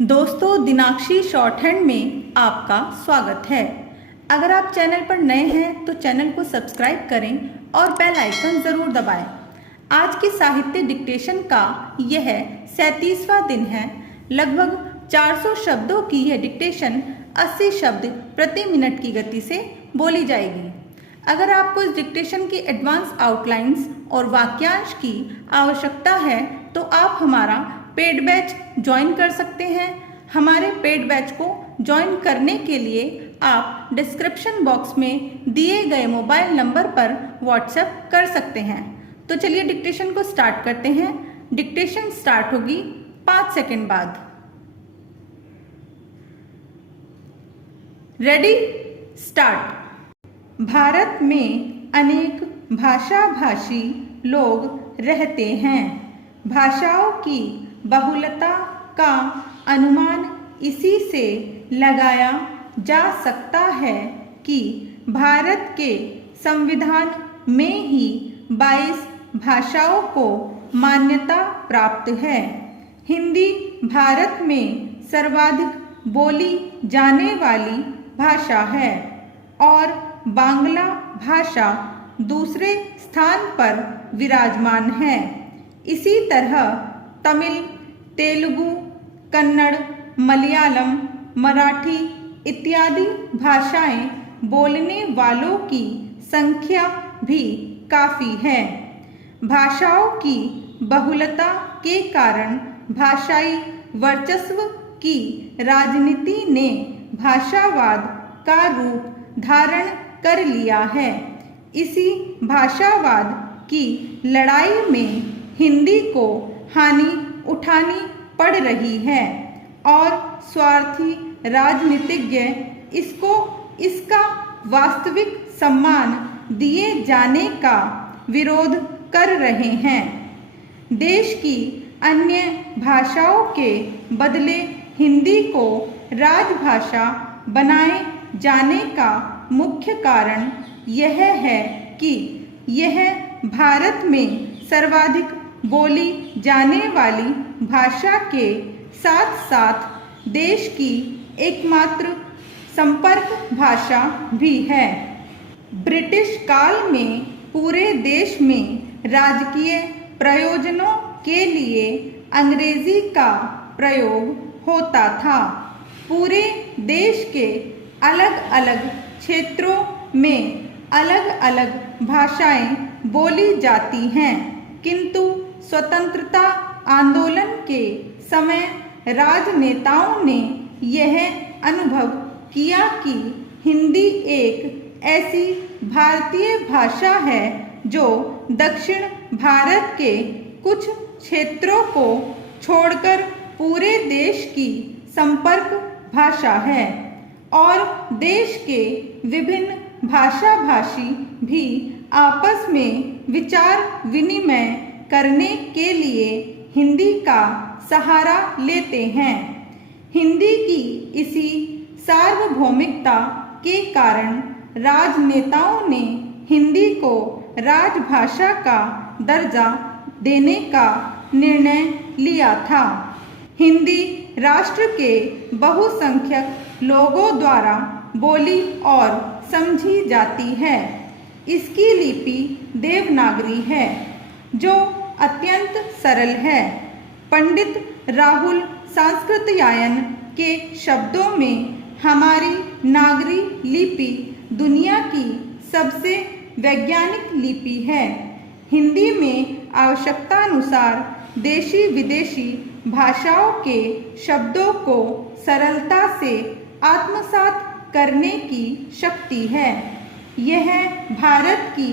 दोस्तों, दिनाक्षी short hand में आपका स्वागत है। अगर आप चैनल पर नए हैं तो चैनल को सब्सक्राइब करें और बेल आइकन ज़रूर दबाएं। आज की साहित्य डिक्टेशन का यह 37वां दिन है। लगभग 400 शब्दों की यह डिक्टेशन 80 शब्द प्रति मिनट की गति से बोली जाएगी। अगर आपको इस डिक्टेशन की एडवांस आउटलाइंस और वाक्यांश की आवश्यकता है तो आप हमारा पेड बैच ज्वाइन कर सकते हैं। हमारे पेड बैच को ज्वाइन करने के लिए आप डिस्क्रिप्शन बॉक्स में दिए गए मोबाइल नंबर पर व्हाट्सएप कर सकते हैं। तो चलिए डिक्टेशन को स्टार्ट करते हैं। डिक्टेशन स्टार्ट होगी 5 सेकंड बाद। Ready, start. भारत में अनेक भाषाभाषी लोग रहते हैं। भाषाओं की बहुलता का अनुमान इसी से लगाया जा सकता है कि भारत के संविधान में ही 22 भाषाओं को मान्यता प्राप्त है। हिंदी भारत में सर्वाधिक बोली जाने वाली भाषा है और बांग्ला भाषा दूसरे स्थान पर विराजमान है। इसी तरह तमिल, तेलुगु, कन्नड़, मलयालम, मराठी इत्यादि भाषाएं बोलने वालों की संख्या भी काफ़ी है। भाषाओं की बहुलता के कारण भाषाई वर्चस्व की राजनीति ने भाषावाद का रूप धारण कर लिया है। इसी भाषावाद की लड़ाई में हिंदी को हानि उठानी पड़ रही है और स्वार्थी राजनीतिज्ञ इसका वास्तविक सम्मान दिए जाने का विरोध कर रहे हैं। देश की अन्य भाषाओं के बदले हिंदी को राजभाषा बनाए जाने का मुख्य कारण यह है कि यह भारत में सर्वाधिक बोली जाने वाली भाषा के साथ साथ देश की एकमात्र संपर्क भाषा भी है। ब्रिटिश काल में पूरे देश में राजकीय प्रयोजनों के लिए अंग्रेजी का प्रयोग होता था। पूरे देश के अलग अलग क्षेत्रों में अलग अलग भाषाएं बोली जाती हैं, किंतु स्वतंत्रता आंदोलन के समय राजनेताओं ने यह अनुभव किया कि हिंदी एक ऐसी भारतीय भाषा है जो दक्षिण भारत के कुछ क्षेत्रों को छोड़कर पूरे देश की संपर्क भाषा है और देश के विभिन्न भाषाभाषी भी आपस में विचार विनिमय करने के लिए हिंदी का सहारा लेते हैं। हिंदी की इसी सार्वभौमिकता के कारण राजनेताओं ने हिंदी को राजभाषा का दर्जा देने का निर्णय लिया था। हिंदी राष्ट्र के बहुसंख्यक लोगों द्वारा बोली और समझी जाती है। इसकी लिपि देवनागरी है जो अत्यंत सरल है। पंडित राहुल सांस्कृत्यायन के शब्दों में हमारी नागरी लिपि दुनिया की सबसे वैज्ञानिक लिपि है। हिंदी में आवश्यकतानुसार देशी विदेशी भाषाओं के शब्दों को सरलता से आत्मसात करने की शक्ति है। यह भारत की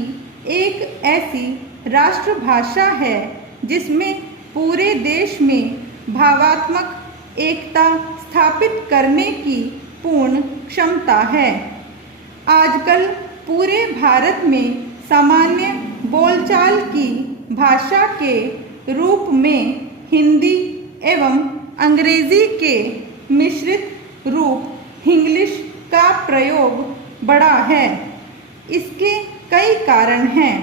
एक ऐसी राष्ट्रभाषा है जिसमें पूरे देश में भावात्मक एकता स्थापित करने की पूर्ण क्षमता है। आजकल पूरे भारत में सामान्य बोलचाल की भाषा के रूप में हिंदी एवं अंग्रेजी के मिश्रित रूप इंग्लिश का प्रयोग बढ़ा है। इसके कई कारण हैं।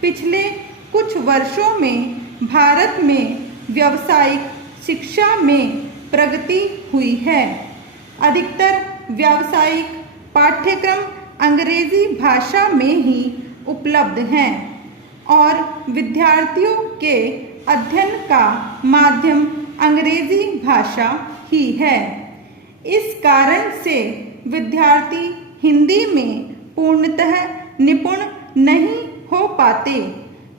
पिछले कुछ वर्षों में भारत में व्यावसायिक शिक्षा में प्रगति हुई है। अधिकतर व्यावसायिक पाठ्यक्रम अंग्रेजी भाषा में ही उपलब्ध हैं और विद्यार्थियों के अध्ययन का माध्यम अंग्रेजी भाषा ही है। इस कारण से विद्यार्थी हिंदी में पूर्णतः निपुण नहीं हो पाते।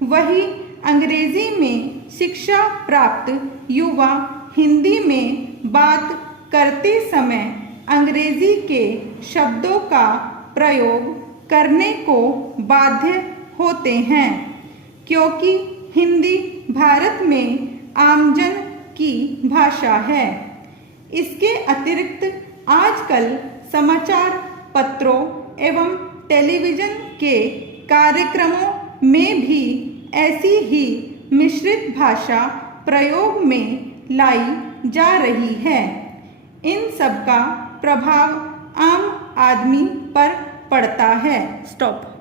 वही अंग्रेजी में शिक्षा प्राप्त युवा हिंदी में बात करते समय अंग्रेजी के शब्दों का प्रयोग करने को बाध्य होते हैं, क्योंकि हिंदी भारत में आमजन की भाषा है। इसके अतिरिक्त आजकल समाचार पत्रों एवं टेलीविज़न के कार्यक्रमों में भी ऐसी ही मिश्रित भाषा प्रयोग में लाई जा रही है। इन सब का प्रभाव आम आदमी पर पड़ता है। स्टॉप।